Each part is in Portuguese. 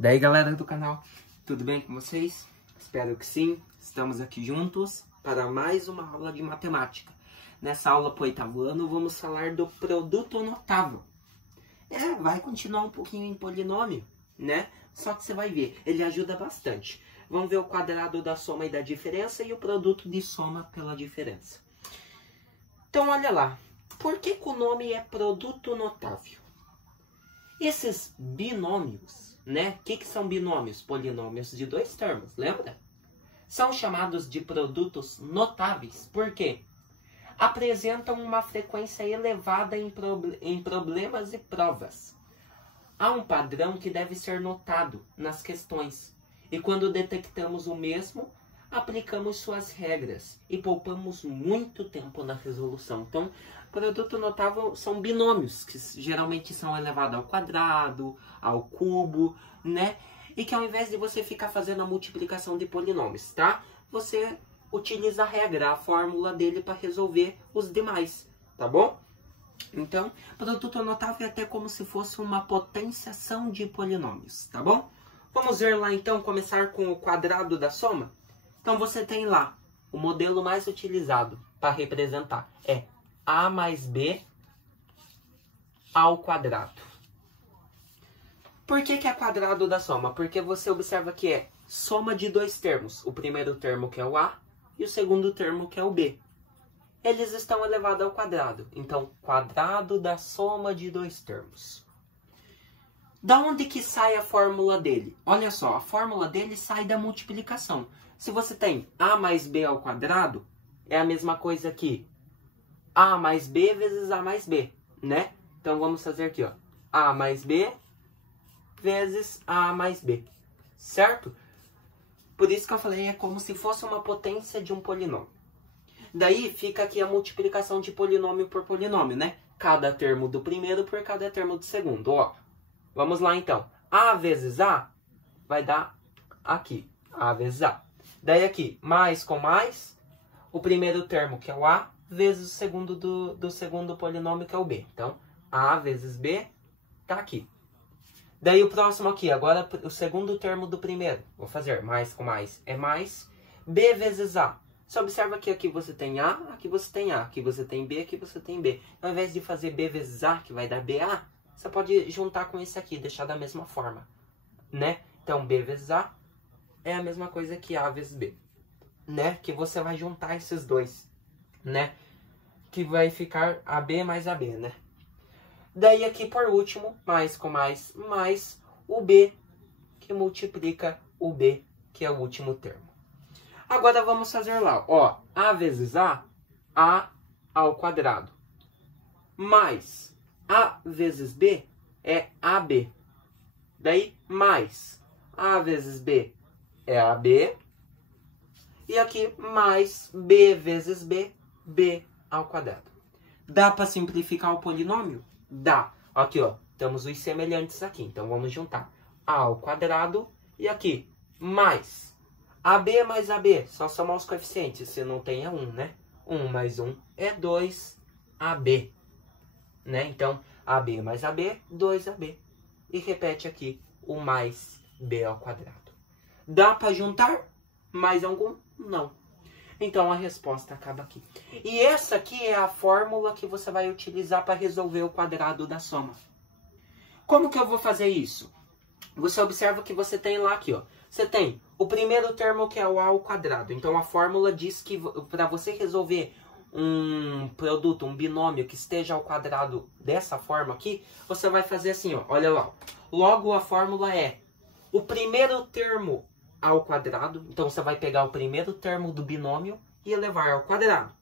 Daí galera do canal, tudo bem com vocês? Espero que sim. Estamos aqui juntos para mais uma aula de matemática. Nessa aula para o 8º ano vamos falar do produto notável. Vai continuar um pouquinho em polinômio, né? Só que você vai ver, ele ajuda bastante. Vamos ver o quadrado da soma e da diferença e o produto de soma pela diferença. Então olha lá, por que o nome é produto notável? Esses binômios, né? O que são binômios? Polinômios de dois termos, lembra? São chamados de produtos notáveis. Por quê? Apresentam uma frequência elevada em problemas e provas. Há um padrão que deve ser notado nas questões. E quando detectamos o mesmo, aplicamos suas regras e poupamos muito tempo na resolução. Então, produto notável são binômios, que geralmente são elevados ao quadrado, ao cubo, né? E que ao invés de você ficar fazendo a multiplicação de polinômios, tá? Você utiliza a regra, a fórmula dele para resolver os demais, tá bom? Então, produto notável é até como se fosse uma potenciação de polinômios, tá bom? Vamos ver lá então, começar com o quadrado da soma? Então você tem lá, o modelo mais utilizado para representar é A mais B ao quadrado. Por que é quadrado da soma? Porque você observa que é soma de dois termos. O primeiro termo que é o A e o segundo termo que é o B. Eles estão elevados ao quadrado. Então, quadrado da soma de dois termos. Da onde que sai a fórmula dele? Olha só, a fórmula dele sai da multiplicação. Se você tem A mais B ao quadrado, é a mesma coisa que A mais B vezes A mais B, né? Então, vamos fazer aqui, ó. A mais B vezes A mais B, certo? Por isso que eu falei, é como se fosse uma potência de um polinômio. Daí fica aqui a multiplicação de polinômio por polinômio, né? Cada termo do primeiro por cada termo do segundo, ó. Vamos lá então. A vezes A vai dar aqui, A vezes A. Daí aqui, mais com mais, o primeiro termo que é o A, vezes o segundo do segundo polinômio que é o B. Então, A vezes B tá aqui. Daí o próximo aqui, agora o segundo termo do primeiro. Vou fazer mais com mais é mais. B vezes A. Você observa que aqui você tem A, aqui você tem A, aqui você tem B, aqui você tem B. Ao invés de fazer B vezes A, que vai dar BA, você pode juntar com esse aqui, deixar da mesma forma, né? Então, B vezes A é a mesma coisa que A vezes B, né? Que você vai juntar esses dois, né? Que vai ficar AB mais AB, né? Daí aqui, por último, mais com mais o B, que multiplica o B, que é o último termo. Agora vamos fazer lá, ó, A vezes A ao quadrado, mais A vezes B é AB. Daí, mais A vezes B é AB. E aqui, mais B vezes B, B ao quadrado. Dá para simplificar o polinômio? Dá. Aqui, ó, temos os semelhantes aqui. Então, vamos juntar A ao quadrado e aqui, mais AB mais AB. Só somar os coeficientes. Se não tem, é 1, né? 1 mais 1 é 2AB. Né? Então, AB mais AB, 2AB. E repete aqui o mais B ao quadrado. Dá para juntar mais algum? Não. Então, a resposta acaba aqui. E essa aqui é a fórmula que você vai utilizar para resolver o quadrado da soma. Como que eu vou fazer isso? Você observa que você tem lá aqui, ó. Você tem o primeiro termo que é o A ao quadrado. Então, a fórmula diz que para você resolver um produto, um binômio que esteja ao quadrado dessa forma aqui, você vai fazer assim, ó. Olha lá. Logo, a fórmula é o primeiro termo ao quadrado. Então, você vai pegar o primeiro termo do binômio e elevar ao quadrado.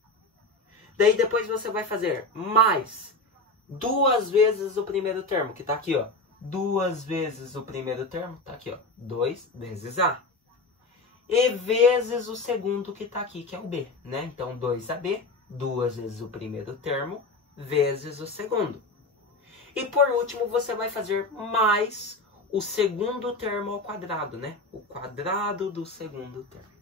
Daí, depois você vai fazer mais 2 vezes o primeiro termo, que tá aqui, ó. 2 vezes o primeiro termo, tá aqui, ó. 2 vezes A. E vezes o segundo que tá aqui, que é o B, né? Então, 2AB, 2 vezes o primeiro termo, vezes o segundo. E por último, você vai fazer mais o segundo termo ao quadrado, né? O quadrado do segundo termo.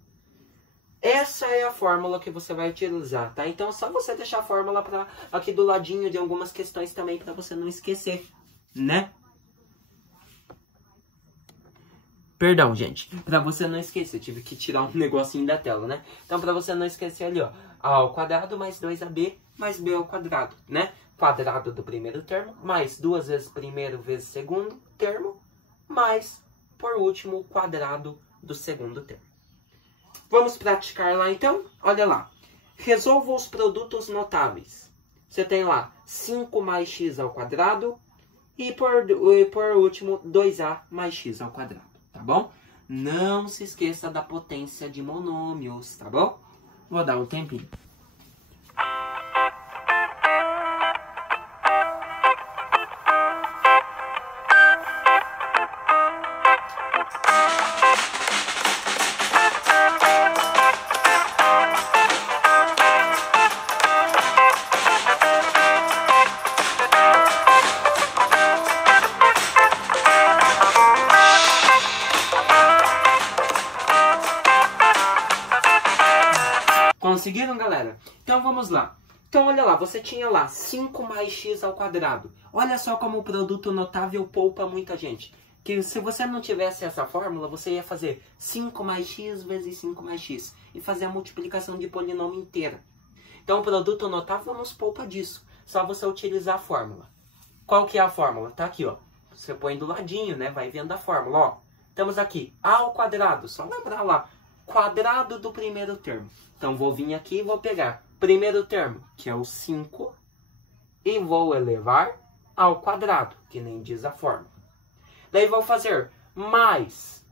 Essa é a fórmula que você vai utilizar, tá? Então, é só você deixar a fórmula aqui do ladinho de algumas questões também, para você não esquecer, né? Perdão, gente. Pra você não esquecer, eu tive que tirar um negocinho da tela, né? Então, pra você não esquecer ali, ó. A ao quadrado mais 2ab mais b ao quadrado, né? Quadrado do primeiro termo, mais 2 vezes primeiro vezes segundo termo, mais, por último, o quadrado do segundo termo. Vamos praticar lá, então? Olha lá. Resolva os produtos notáveis. Você tem lá 5 mais x ao quadrado e, por último, 2a mais x ao quadrado. Tá bom? Não se esqueça da potência de monômios, tá bom? Vou dar um tempinho. Conseguiram, galera? Então vamos lá. Então olha lá, você tinha lá 5 mais x ao quadrado. Olha só como o produto notável poupa muita gente. Que se você não tivesse essa fórmula, você ia fazer 5 mais x vezes 5 mais x. E fazer a multiplicação de polinômio inteira. Então o produto notável nos poupa disso. Só você utilizar a fórmula. Qual que é a fórmula? Tá aqui, ó. Você põe do ladinho, né? Vai vendo a fórmula, ó. Temos aqui a ao quadrado. Só lembrar lá. Quadrado do primeiro termo. Então, vou vir aqui e vou pegar primeiro termo, que é o 5, e vou elevar ao quadrado, que nem diz a fórmula. Daí, vou fazer mais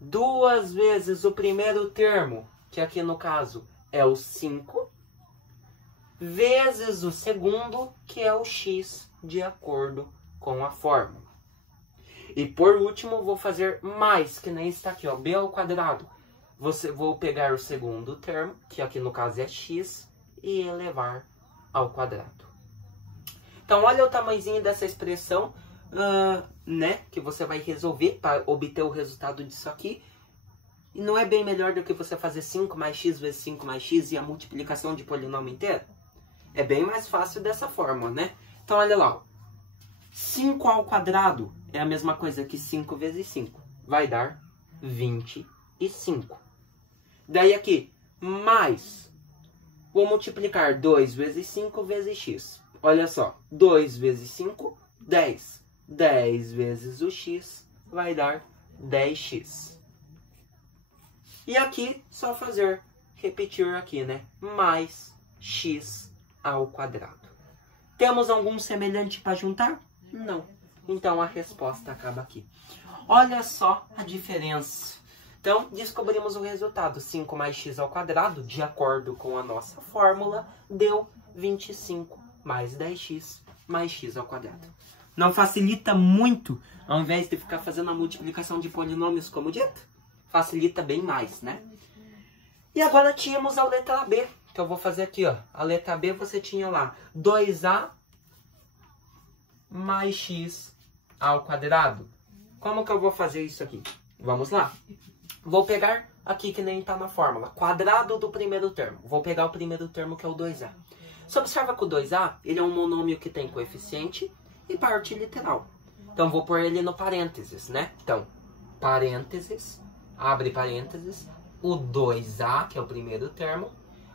2 vezes o primeiro termo, que aqui no caso é o 5, vezes o segundo, que é o x, de acordo com a fórmula. E, por último, vou fazer mais, que nem está aqui, ó, b ao quadrado. Vou pegar o segundo termo, que aqui no caso é x, e elevar ao quadrado. Então, olha o tamanhozinho dessa expressão, né, que você vai resolver para obter o resultado disso aqui. E não é bem melhor do que você fazer 5 mais x vezes 5 mais x e a multiplicação de polinômio inteiro? É bem mais fácil dessa forma, né? Então, olha lá. Ó. 5 ao quadrado é a mesma coisa que 5 vezes 5. Vai dar 25. Daí aqui, mais, vou multiplicar 2 vezes 5 vezes x. Olha só, 2 vezes 5, 10. 10 vezes o x vai dar 10x. E aqui, só fazer, repetir aqui, né? Mais x ao quadrado. Temos algum semelhante para juntar? Não. Então, a resposta acaba aqui. Olha só a diferença. Então, descobrimos o resultado. 5 mais x ao quadrado, de acordo com a nossa fórmula, deu 25 mais 10x mais x ao quadrado. Não facilita muito, ao invés de ficar fazendo a multiplicação de polinômios como dito? Facilita bem mais, né? E agora tínhamos a letra B, que eu vou fazer aqui, ó. A letra B você tinha lá 2a mais x ao quadrado. Como que eu vou fazer isso aqui? Vamos lá. Vou pegar aqui que nem está na fórmula, quadrado do primeiro termo. Vou pegar o primeiro termo que é o 2a. Você observa que o 2a, ele é um monômio que tem coeficiente e parte literal. Então, vou pôr ele no parênteses, né? Então, parênteses, abre parênteses, o 2a, que é o primeiro termo.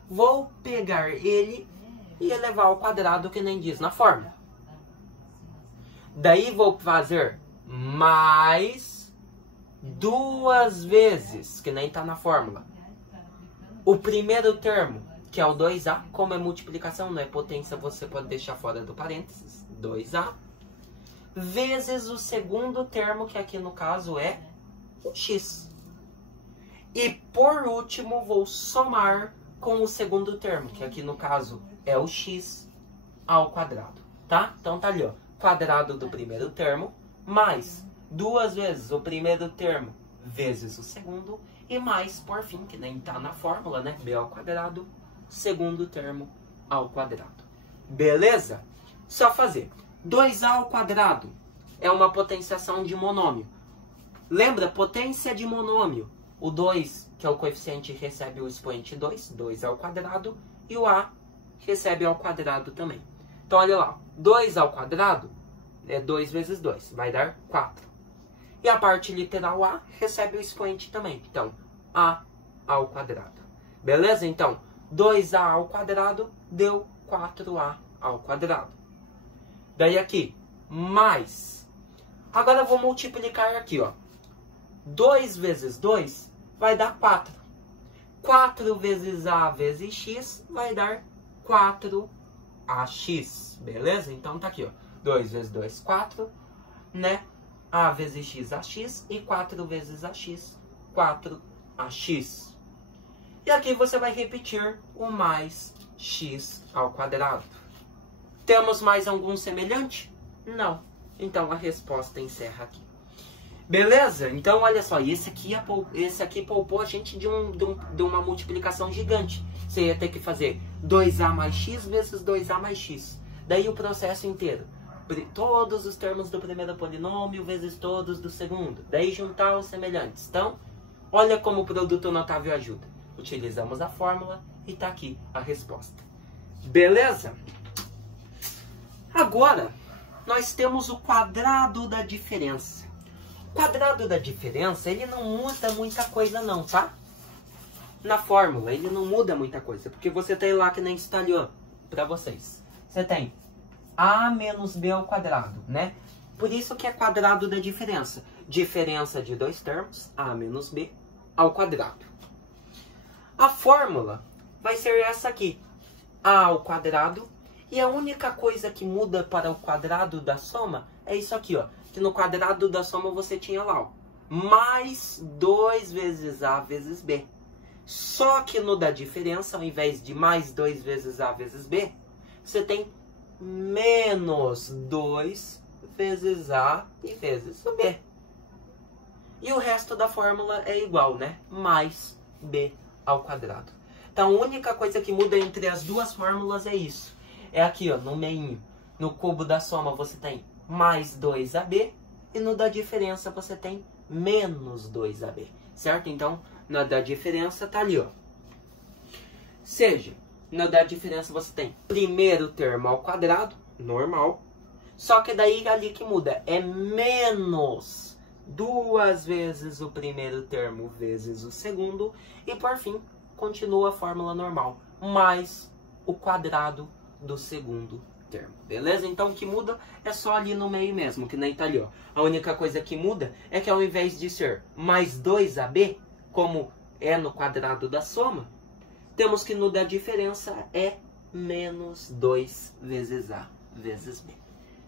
Vou pegar ele e elevar ao quadrado que nem diz na fórmula. Daí, vou fazer mais 2 vezes, que nem está na fórmula, o primeiro termo, que é o 2a, como é multiplicação, não é potência, você pode deixar fora do parênteses, 2a, vezes o segundo termo, que aqui no caso é o x. E por último, vou somar com o segundo termo, que aqui no caso é o x ao quadrado, tá? Então tá ali, ó, quadrado do primeiro termo, mais 2 vezes o primeiro termo vezes o segundo, e mais, por fim, que nem está na fórmula, né? B ao quadrado, segundo termo ao quadrado. Beleza? Só fazer. 2a ao quadrado é uma potenciação de monômio. Lembra? Potência de monômio. O 2, que é o coeficiente, recebe o expoente 2, 2 ao quadrado, e o a recebe ao quadrado também. Então, olha lá. 2 ao quadrado é 2 vezes 2, vai dar 4. E a parte literal a recebe o expoente também. Então, a ao quadrado. Beleza? Então, 2a ao quadrado deu 4a ao quadrado. Daí aqui, mais. Agora eu vou multiplicar aqui, ó. 2 vezes 2 vai dar 4. 4 vezes a vezes x vai dar 4ax. Beleza? Então tá aqui, ó. 2 vezes 2, 4, né? A vezes x, ax. E 4 vezes ax, 4ax. E aqui você vai repetir o mais x ao quadrado. Temos mais algum semelhante? Não. Então a resposta encerra aqui. Beleza? Então olha só, esse aqui poupou a gente de uma multiplicação gigante. Você ia ter que fazer 2a mais x vezes 2a mais x. Daí o processo inteiro. Todos os termos do primeiro polinômio vezes todos do segundo. Daí juntar os semelhantes. Então, olha como o produto notável ajuda. Utilizamos a fórmula e está aqui a resposta. Beleza? Agora, nós temos o quadrado da diferença. O quadrado da diferença, ele não muda muita coisa não, tá? Na fórmula, ele não muda muita coisa. Porque você tem lá que nem instalou para vocês. Você tem a menos b ao quadrado, né? Por isso que é quadrado da diferença. Diferença de dois termos, a menos b ao quadrado. A fórmula vai ser essa aqui, a ao quadrado, e a única coisa que muda para o quadrado da soma é isso aqui, ó, que no quadrado da soma você tinha lá, ó, mais 2 vezes a vezes b. Só que no da diferença, ao invés de mais 2 vezes a vezes b, você tem menos 2 vezes a e vezes o b. E o resto da fórmula é igual, né? Mais b ao quadrado. Então, a única coisa que muda entre as duas fórmulas é isso. É aqui, ó, no meio. No cubo da soma você tem mais 2ab e no da diferença você tem menos 2ab. Certo? Então, na da diferença tá ali, ó. Seja, na da diferença você tem primeiro termo ao quadrado, normal. Só que daí ali que muda é menos 2 vezes o primeiro termo vezes o segundo. E por fim, continua a fórmula normal, mais o quadrado do segundo termo. Beleza? Então o que muda é só ali no meio mesmo, que nem tá ali, ó. A única coisa que muda é que ao invés de ser mais 2ab, como é no quadrado da soma, temos que no da diferença é menos 2 vezes a vezes b.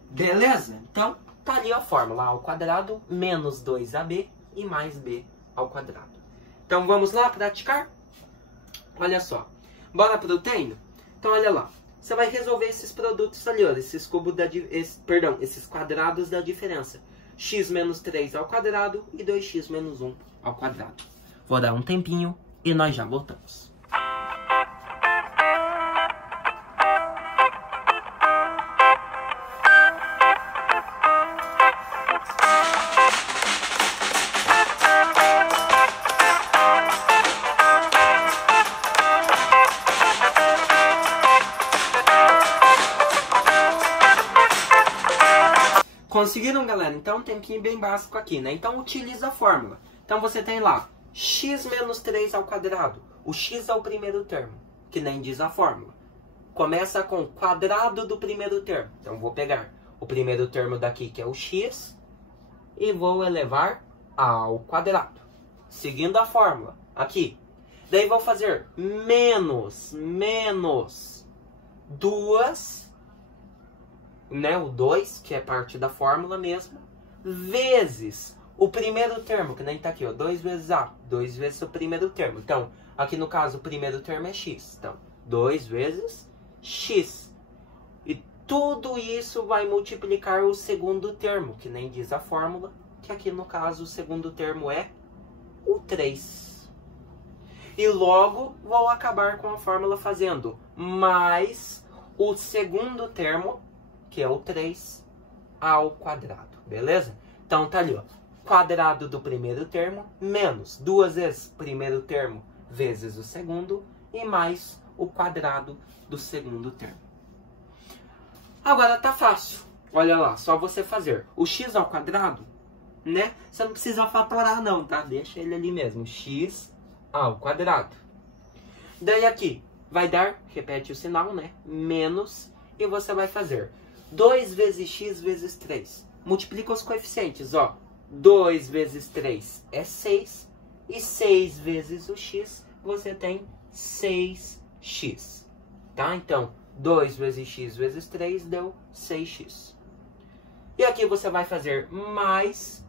Beleza? Então, tá ali a fórmula, a ao quadrado menos 2ab e mais b ao quadrado. Então, vamos lá praticar? Olha só. Bora pro treino? Então, olha lá. Você vai resolver esses produtos ali, ó. Esses quadrados da diferença. X menos 3 ao quadrado e 2x menos 1 ao quadrado. Vou dar um tempinho e nós já voltamos. Conseguiram, galera? Então, um tempinho bem básico aqui, né? Então, utiliza a fórmula. Então, você tem lá x menos 3 ao quadrado. O x é o primeiro termo, que nem diz a fórmula. Começa com o quadrado do primeiro termo. Então, vou pegar o primeiro termo daqui, que é o x, e vou elevar ao quadrado. Seguindo a fórmula, aqui. Daí, vou fazer menos 2... né, o 2, que é parte da fórmula mesmo, vezes o primeiro termo, que nem tá aqui, ó, 2 vezes a, 2 vezes o primeiro termo. Então, aqui no caso, o primeiro termo é x. Então, 2 vezes x. E tudo isso vai multiplicar o segundo termo, que nem diz a fórmula, que aqui no caso o segundo termo é o 3. E logo vou acabar com a fórmula fazendo mais o segundo termo, que é o 3 ao quadrado, beleza? Então tá ali, ó, quadrado do primeiro termo, menos 2 vezes primeiro termo vezes o segundo, e mais o quadrado do segundo termo. Agora tá fácil, olha lá, só você fazer o x ao quadrado, né? Você não precisa fatorar não, tá? Deixa ele ali mesmo, x ao quadrado. Daí aqui vai dar, repete o sinal, né? Menos, e você vai fazer 2 vezes x vezes 3. Multiplica os coeficientes, ó. 2 vezes 3 é 6, e 6 vezes o x, você tem 6x, tá? Então, 2 vezes x vezes 3 deu 6x. E aqui você vai fazer mais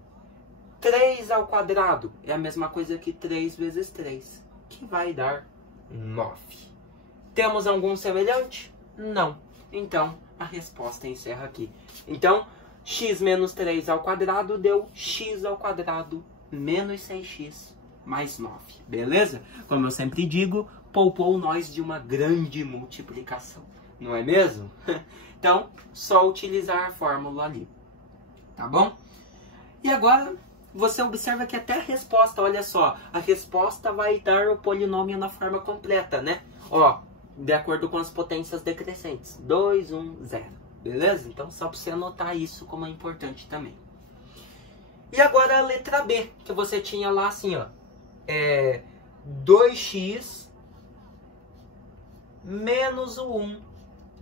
3 ao quadrado. É a mesma coisa que 3 vezes 3, que vai dar 9. Temos algum semelhante? Não. Então, a resposta encerra aqui. Então, x menos 3 ao quadrado deu x ao quadrado menos 6x mais 9. Beleza? Como eu sempre digo, poupou nós de uma grande multiplicação. Não é mesmo? Então, só utilizar a fórmula ali. Tá bom? E agora, você observa que até a resposta, olha só, a resposta vai dar o polinômio na forma completa, né? Ó, de acordo com as potências decrescentes. 2, 1, 0. Beleza? Então, só para você anotar isso como é importante também. E agora a letra B, que você tinha lá assim, ó. 2x menos o 1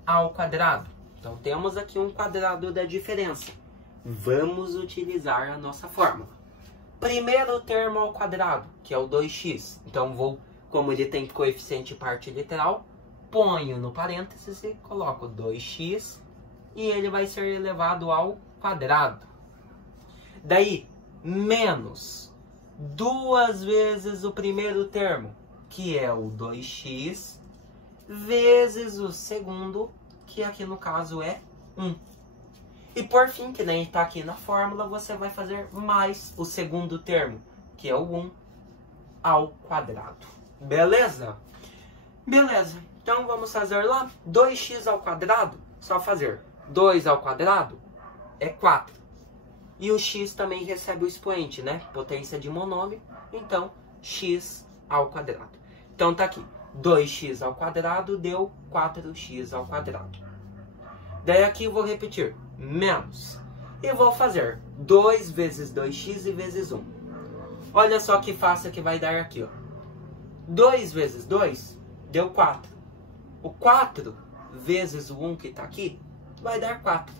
ao quadrado. Então, temos aqui um quadrado da diferença. Vamos utilizar a nossa fórmula. Primeiro termo ao quadrado, que é o 2x. Então, como ele tem coeficiente parte literal, ponho no parênteses e coloco 2x e ele vai ser elevado ao quadrado. Daí, menos 2 vezes o primeiro termo, que é o 2x, vezes o segundo, que aqui no caso é 1. E por fim, que nem está aqui na fórmula, você vai fazer mais o segundo termo, que é o 1 ao quadrado. Beleza? Beleza. Então vamos fazer lá 2x ao quadrado, só fazer 2 ao quadrado é 4. E o x também recebe o expoente, né? Potência de monômio, então x ao quadrado. Então tá aqui, 2x ao quadrado deu 4x ao quadrado. Daí aqui eu vou repetir, menos. E vou fazer 2 vezes 2x e vezes 1. Olha só que fácil que vai dar aqui, ó. 2 vezes 2 deu 4. O 4 vezes o 1 que está aqui vai dar 4.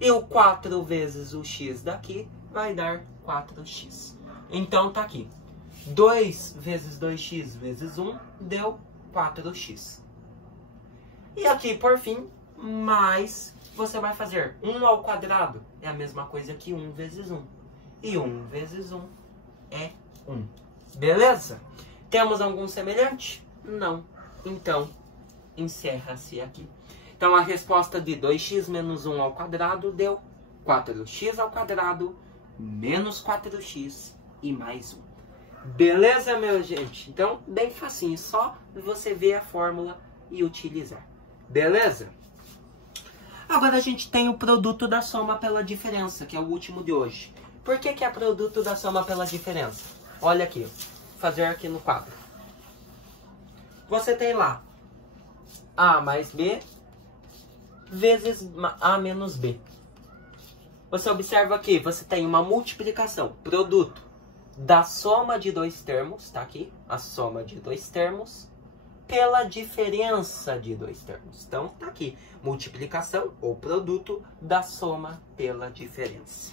E o 4 vezes o x daqui vai dar 4x. Então tá aqui. 2 vezes 2x vezes 1 deu 4x. E aqui, por fim, mais você vai fazer 1 ao quadrado. É a mesma coisa que 1 vezes 1. E 1 vezes 1 é 1. Beleza? Temos algum semelhante? Não. Então, encerra-se aqui. Então, a resposta de 2x menos 1 ao quadrado deu 4x ao quadrado menos 4x e mais 1. Beleza, meu gente? Então, bem facinho. Só você ver a fórmula e utilizar. Beleza? Agora a gente tem o produto da soma pela diferença, que é o último de hoje. Por que é produto da soma pela diferença? Olha aqui, vou fazer aqui no quadro. Você tem lá A mais B vezes A menos B. Você observa aqui, você tem uma multiplicação, produto da soma de dois termos, tá aqui, a soma de dois termos, pela diferença de dois termos. Então, tá aqui, multiplicação ou produto da soma pela diferença.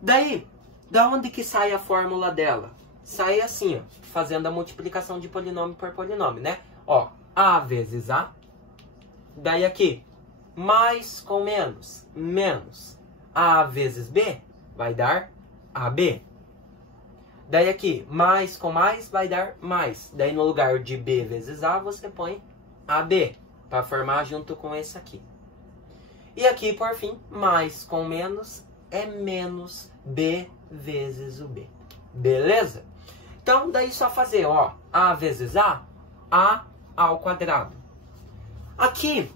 Daí, da onde que sai a fórmula dela? Sai assim, ó, fazendo a multiplicação de polinômio por polinômio, né? Ó, A vezes A, daí aqui, mais com menos, menos. A vezes B vai dar AB. Daí aqui, mais com mais vai dar mais. Daí no lugar de B vezes A, você põe AB, para formar junto com esse aqui. E aqui, por fim, mais com menos é menos B vezes o B. Beleza? Então, daí só fazer, ó, A vezes A ao quadrado. Aqui,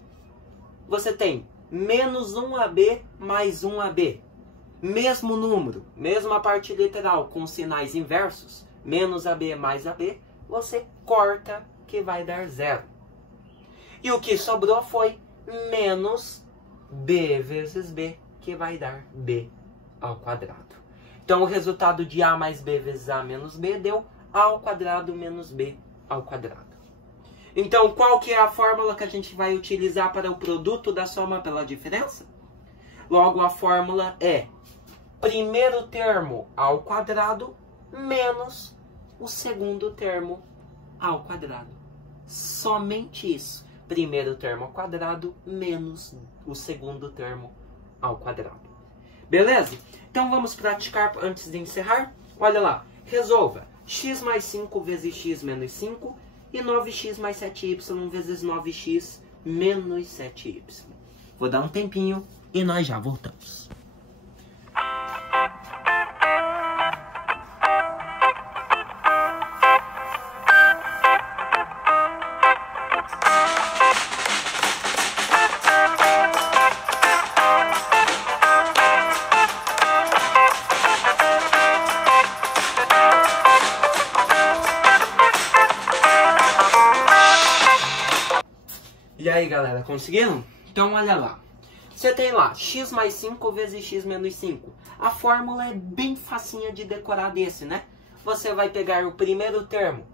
você tem menos 1AB mais 1AB. Mesmo número, mesma parte literal, com sinais inversos, menos AB mais AB, você corta que vai dar 0. E o que sobrou foi menos B vezes B, que vai dar B ao quadrado. Então, o resultado de A mais B vezes A menos B deu A ao quadrado menos B ao quadrado. Então, qual que é a fórmula que a gente vai utilizar para o produto da soma pela diferença? Logo, a fórmula é primeiro termo ao quadrado menos o segundo termo ao quadrado. Somente isso. Primeiro termo ao quadrado menos o segundo termo ao quadrado. Beleza? Então vamos praticar antes de encerrar. Olha lá. Resolva x mais 5 vezes x menos 5 e 9x mais 7y vezes 9x menos 7y. Vou dar um tempinho e nós já voltamos. E aí, galera, conseguiram? Então, olha lá. Você tem lá x mais 5 vezes x menos 5. A fórmula é bem facinha de decorar desse, né? Você vai pegar o primeiro termo.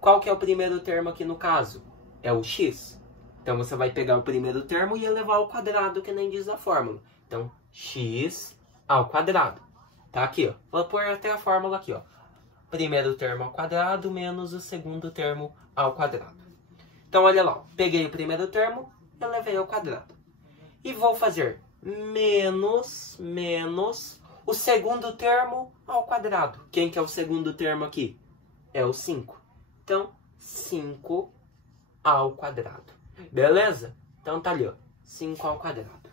Qual que é o primeiro termo aqui no caso? É o x. Então, você vai pegar o primeiro termo e elevar ao quadrado, que nem diz a fórmula. Então, x ao quadrado. Tá aqui, ó. Vou pôr até a fórmula aqui, ó. Primeiro termo ao quadrado menos o segundo termo ao quadrado. Então, olha lá, peguei o primeiro termo, elevei ao quadrado. E vou fazer menos o segundo termo ao quadrado. Quem que é o segundo termo aqui? É o 5. Então, 5 ao quadrado. Beleza? Então, tá ali, ó, 5 ao quadrado.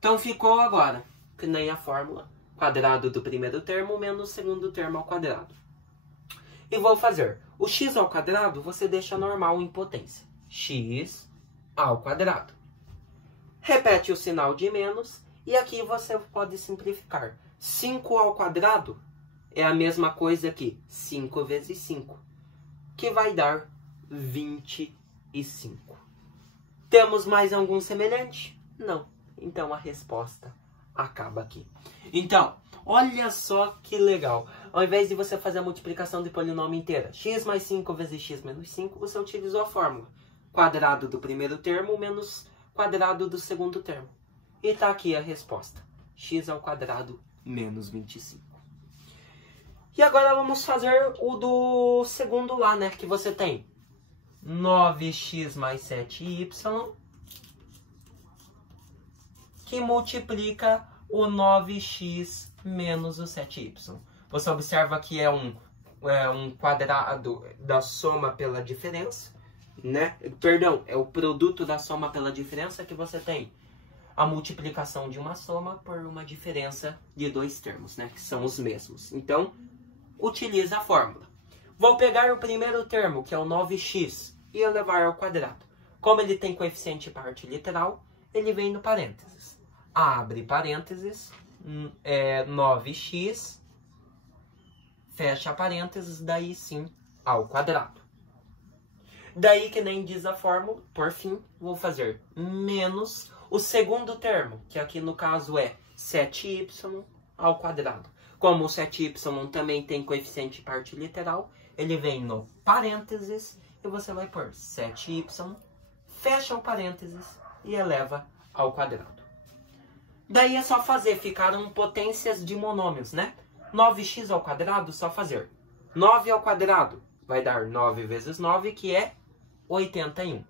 Então, ficou agora, que nem a fórmula, quadrado do primeiro termo menos o segundo termo ao quadrado. E vou fazer o x ao quadrado, você deixa normal em potência. X ao quadrado. Repete o sinal de menos e aqui você pode simplificar. 5 ao quadrado é a mesma coisa que 5 vezes 5, que vai dar 25. Temos mais algum semelhante? Não. Então a resposta acaba aqui. Então, olha só que legal. Ao invés de você fazer a multiplicação de polinômio inteira, x mais 5 vezes x menos 5, você utilizou a fórmula. Quadrado do primeiro termo menos quadrado do segundo termo. E tá aqui a resposta. X ao quadrado menos 25. E agora vamos fazer o do segundo lá, né? Que você tem 9x mais 7y, que multiplica o 9x menos o 7y. Você observa que é um quadrado da soma pela diferença, né? Perdão, é o produto da soma pela diferença que você tem a multiplicação de uma soma por uma diferença de dois termos, né? Que são os mesmos. Então, utiliza a fórmula. Vou pegar o primeiro termo, que é o 9x, e elevar ao quadrado. Como ele tem coeficiente parte literal, ele vem no parênteses. Abre parênteses, 9x, fecha parênteses, daí sim, ao quadrado. Daí, que nem diz a fórmula, por fim, vou fazer menos o segundo termo, que aqui no caso é 7y ao quadrado. Como o 7y também tem coeficiente parte literal, ele vem no parênteses e você vai pôr 7y, fecha o parênteses e eleva ao quadrado. Daí é só fazer, ficaram potências de monômios, né? 9x ao quadrado, só fazer 9 ao quadrado vai dar 9 vezes 9, que é 81.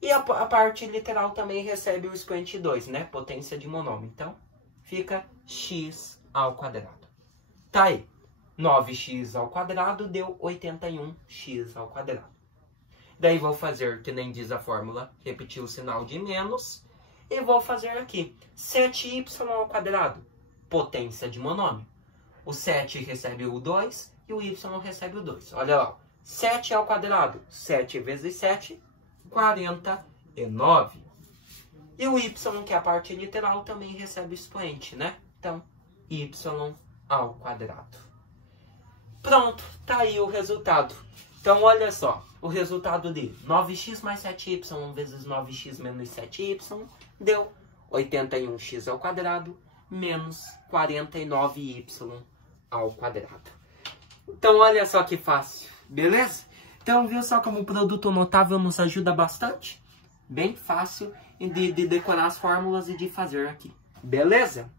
E a parte literal também recebe o expoente 2, né? Potência de monômio. Então, fica x ao quadrado. Tá aí. 9x ao quadrado deu 81x ao quadrado. Daí vou fazer, que nem diz a fórmula, repetir o sinal de menos. E vou fazer aqui 7y ao quadrado, potência de monômio. O 7 recebe o 2 e o y recebe o 2. Olha lá, 7 ao quadrado, 7 vezes 7, 49. E o y, que é a parte literal, também recebe o expoente, né? Então, y ao quadrado. Pronto, tá aí o resultado. Então, olha só, o resultado de 9x mais 7y vezes 9x menos 7y deu 81x ao quadrado menos 49y ao quadrado. Então, olha só que fácil, beleza? Então, viu só como o produto notável nos ajuda bastante? Bem fácil de decorar as fórmulas e de fazer aqui, beleza?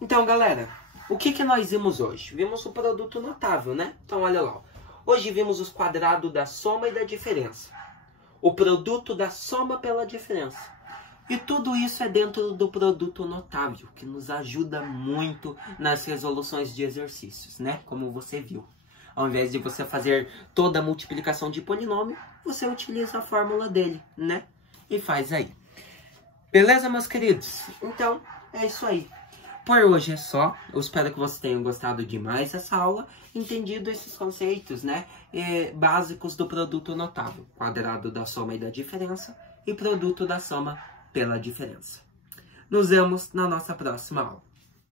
Então, galera, o que nós vimos hoje? Vimos o produto notável, né? Então, olha lá. Hoje vimos os quadrados da soma e da diferença. O produto da soma pela diferença. E tudo isso é dentro do produto notável, que nos ajuda muito nas resoluções de exercícios, né? Como você viu. Ao invés de você fazer toda a multiplicação de polinômio, você utiliza a fórmula dele, né? E faz aí. Beleza, meus queridos? Então, é isso aí. Por hoje é só. Eu espero que vocês tenham gostado demais dessa aula, entendido esses conceitos, né? Básicos do produto notável. Quadrado da soma e da diferença e produto da soma pela diferença. Nos vemos na nossa próxima aula.